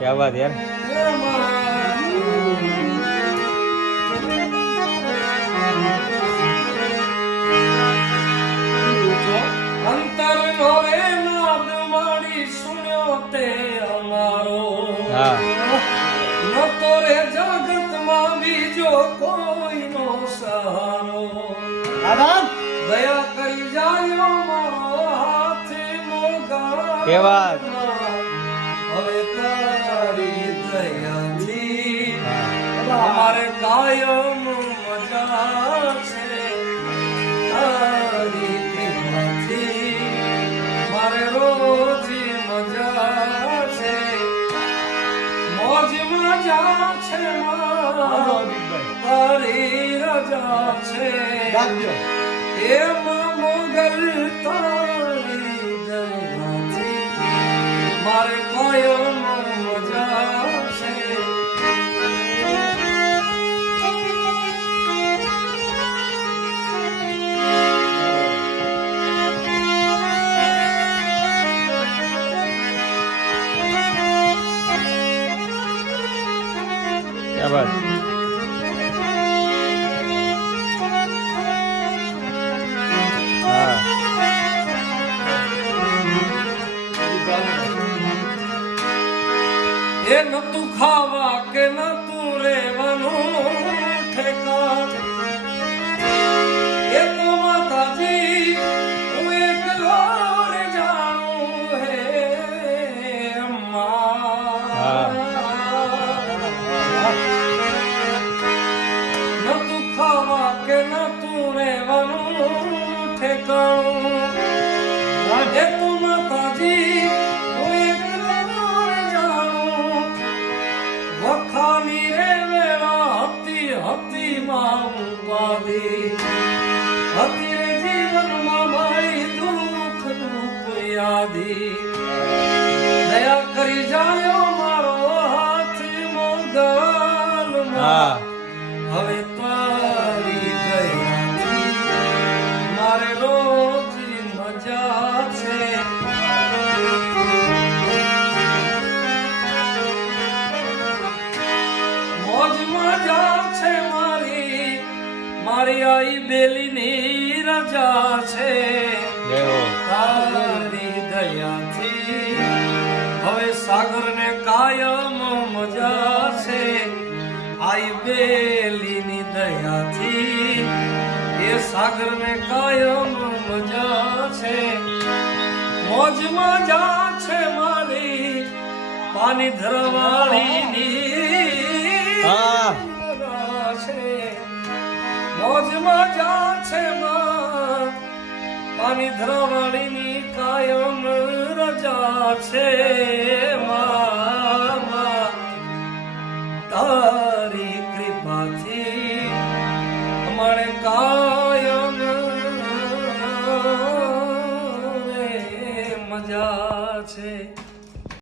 क्या बात यार અંતર નો રે નાદ માડી સુણ્યો તે અમારો ન તો રે જગત માં બીજો કોઈ નો સહારો દયા કરી જાય મારો હાથ મોગા કે વાત હવે તારી દયાથી અમારે કાયમ મજા છે તારી કૃપાથી મારે રોજ મજા છે મોજ મજા છે તારી રજા છે એમાં મોગલ તારી દયાથી મારે કાયમ મજા છે क्या बात એ નતું ખાવા કે નતું રેવાનું ઠેકાણ એ તો માતાજી હું એકલો રે જાણું હે અમ્મા નતું ખાવા કે નતું રેવાનું ઠેકાણ એ તો માતાજી વખાની રે વેળા હતી હતી માં ઉપાધી હતી રે જીવનમાં મારી દુઃખ રૂપ યાદી દયા કરી જાયો મારો હાથ મોગલમાં હવે તારી દયાથી મારે રોજ મજા છે મોજ મજા છે મારી આઈ બેલીની રજા છે તારી દયાથી હવે સાગરને કાયમ મજા છે આઈ બેલીની દયાથી એ સાગરને કાયમ મજા છે મોજ મજા છે મારી પાણી ધરવાળીની મોજ મજા છે પાણી ધરવાળીની કાયમ રજા છે તારી કૃપાથી અમારે કાયમ મજા છે